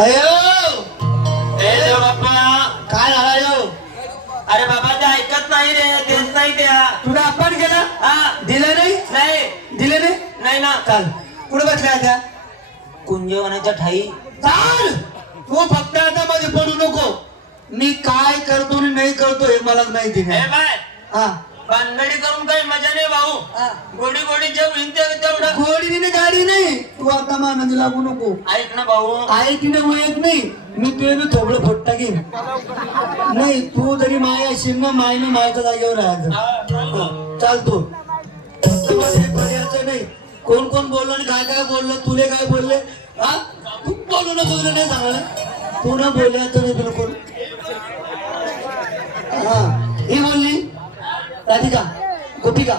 अयो! ए बाप्पा! काय झाला यो अरे बाबा ते ऐकत नाही रे देत नाही त्या. तुला आपण केला? हा. दिलं नाही? नाही. दिले नाही? नाही ना. चाल. कुठे बसल्या त्या? कुंजवनाच्या ठाई. चाल! तू फक्त आता मध्ये पडू नको. मी काय करतो आणि नाही करतो हे मला माहिती नाही. बाय. हा. भानगडी करून काही मजा नाही भाऊ. गोडी गोडी जे होईन ते तेवढं. गोडीने गाडी नाही. तू आता मानंदी लागू नको. ऐक ना भाऊ. आहे की नाही वयक नाही. मी तुझे मी थोबडं फोट्टा घेईन. नाही तू जरी माय असेल ना मायने मायच्या जागेवर राहायचं. हा, चालतो. पर्यायचं नाही. कोण कोण बोललं आणि काय काय बोललं तुले काय बोलले? हा? तू बोलू नको तुला नाही सांगलं तू ना बोलायचं नाही बिलकुल. हा. ही बोलली राधिका गोपिका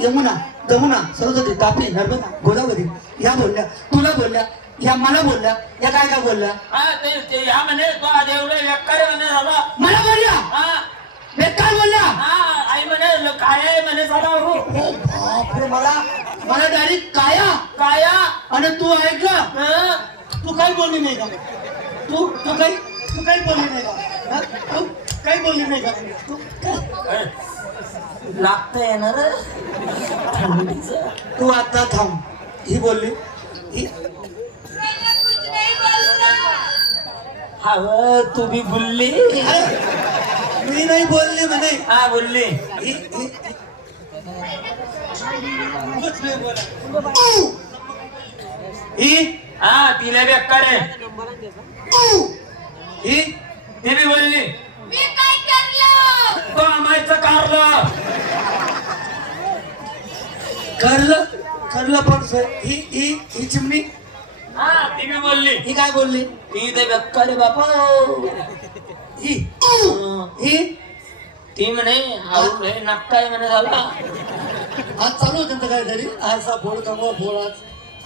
यमुना जमुना सरस्वती तापी नर्मदा गोदावरी या बोलल्या तुला बोलल्या या मला बोलल्या या काय काय बोलल्या? हा ह्या म्हणे तो देवले व्यक्कार म्हणे झाला. मला बोलल्या? हा. बेकार बोलल्या? हा आई म्हणे काय आहे म्हणे हो. बापरे मला मला डायरेक्ट काया. काया. आणि तू ऐकलं? तू काही बोलली नाही का? तू तू काही तू काही बोलली नाही का? तू काही बोलली नाही का? तू लागतं येणार? तू आता थांब. ही बोलली. ही हवं तू बी बोलली. मी नाही बोलली म्हणे. हा बोलली. ही ही! ही हा तिला व्यक्कार आहे. ऊ! ही ती बी बोलली मी काय करलं तो आमायचं कारलं करलं करलं पण सर ही ही ही चिमणी. हा ती बी बोलली. ही काय बोलली? ती ते आहे बापा. ही! ही. ती म्हणे हे नागताय म्हणे झाला. आज चालू होतं त्यांचं काहीतरी? आज हा फोड कमवा फोड आज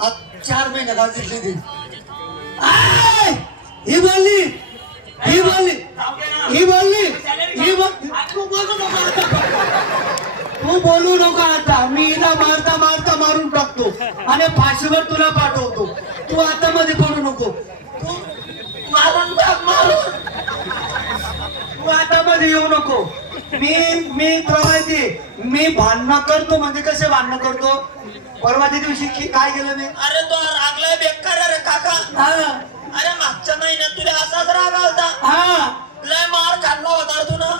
आज चार महिन्यात आज ती. आय! ही बोलली ही बोलली. ही बोलली ही बोल तू बोलू नको आता तू बोलू नको आता. मी हिला मारता मारता मारून टाकतो. आणि फाशीवर तुला पाठवतो. तू आता मध्ये पडू नको. तू मारून टाक मारून. तू आता मध्ये येऊ नको. मी मी तुला माहिती मी भांडणं करतो म्हणजे कसे भांडणं करतो? परवाच्या दिवशी की- काय केलं मी? अरे तो रागलाय बेकार रे काका. हा. अरे मागच्या महिन्यात तुला असाच राग आलता. हा. लय मार खाल्ला होता तू ना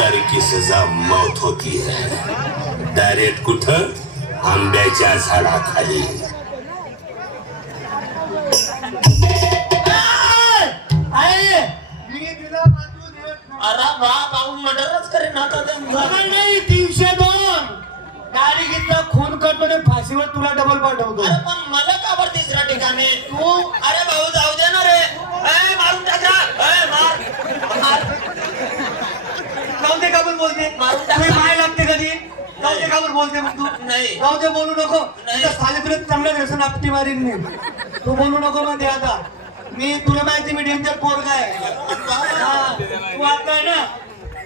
तर की सजा मौत होती. है डायरेक्ट कुठं? आंब्याच्या झाडाखाली. अरे बा भाऊ मर्डरच करेन आता ते डबल नाही तीनशे दोन. गाडी घेतला खून करतो आणि फाशीवर तुला डबल पाठवतो. अरे पण मला का बरं तिसऱ्या ठिकाणी? तू अरे भाऊ जाऊ दे ना रे ए, मारून टाक रा. ए, मार मार. जाऊ दे का पण बोलते मारून टाक. तुम्ही माय लागते कधी जाऊ दे का पण बोलते मग तू? नाही. जाऊ दे बोलू नको. नाही. सालीपर्यंत चांगलं व्यसन आपटी मारीन मी. तू बोलू नको मध्ये आता. मी तुला माहिती मी डेंजर पोरगा आहे. हा, तू आता आहे ना?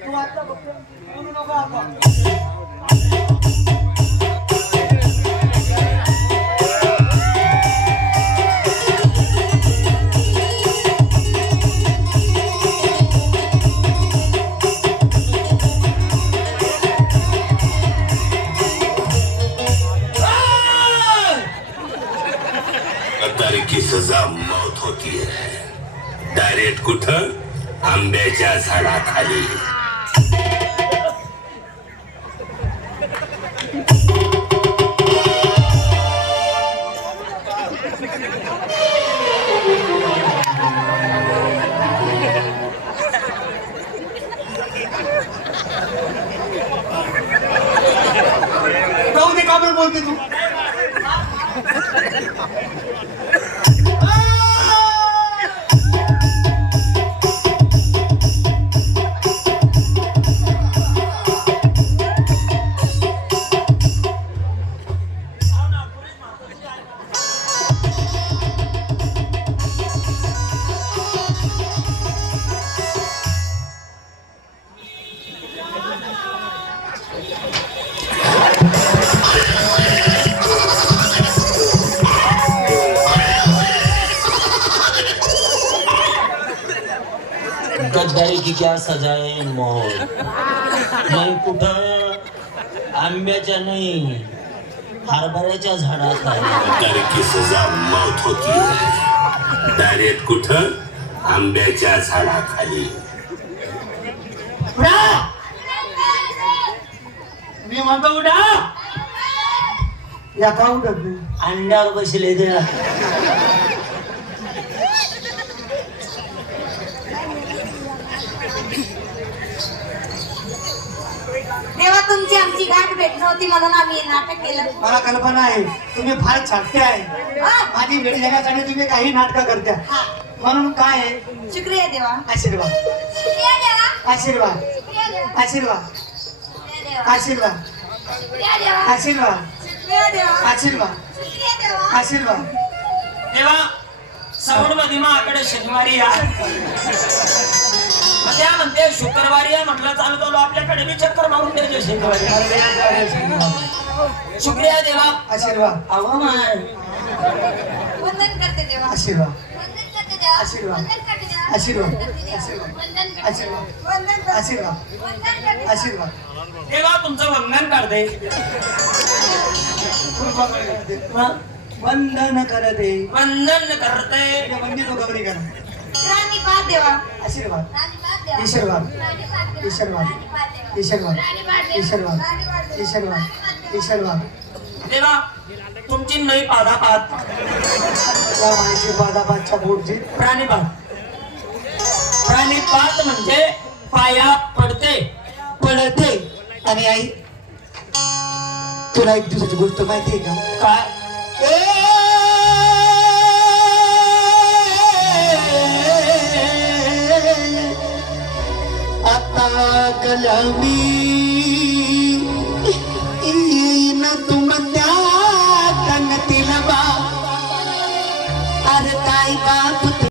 तू आता बोलू नको आता. तर मौत होती डायरेक्ट कुठं? आंब्याच्या झाडाखाली. जाऊ दे का बोलते तू. गद्दारी की क्या सजाए मोर नाही कुठं? आंब्याच्या नाही हरभऱ्याच्या झाडात आहे. की सजा मौत होती. है डायरेक्ट कुठं? आंब्याच्या झाडाखाली. उडा मी म्हणतो उडा या का उठत नाही? अंड्यावर बसले ते तेव्हा तुमची आमची गाठ भेट नव्हती म्हणून आम्ही हे नाटक केलं. मला कल्पना आहे तुम्ही फार छाटते आहे. हा. माझी वेळ घेण्यासाठी तुम्ही काही नाटकं करत्या. हा. म्हणून काय आहे? शुक्रिया देवा. आशीर्वाद. शुक्रिया देवा. आशीर्वाद. शुक्रिया देवा. आशीर्वाद. शुक्रिया देवा. आशीर्वाद. शुक्रिया देवा. आशीर्वाद. शुक्रिया देवा. आशीर्वाद. शुक्रिया देवा. आशीर्वाद. तेव्हा सवड माकडे शनिवारी या. त्या म्हणते शुक्रवारी या म्हटलं चालू चालू आपल्याकडे मी चक्कर मारून द्यायचे शनिवारी शुक्रिया देवा. आशीर्वाद. अहो माय. वंदन करते देवा. आशीर्वाद. वंदन करते देवा. आशीर्वाद. वंदन करते देवा. आशीर्वाद. आशीर्वाद. आशीर्वाद. आशीर्वाद. वंदन करते देवा. आशीर्वाद. तेव्हा तुमचं वंदन करते. वंदन करते. वंदन करते. तो गौरी कर राणीपाद देवा. आशीर्वाद. ईश्वरवाद. ईश्वरवाद. ईश्वरवाद. देवा. ईश्वरवाद. ईश्वरवाद. तुमची नई पादापात माहिती बादाबादच्या बोटची प्राणीपात प्राणीपात म्हणजे पाया पडते. पडते. आणि आई तुला एक दिवसाची गोष्ट माहिती आहे का? काय? كلامي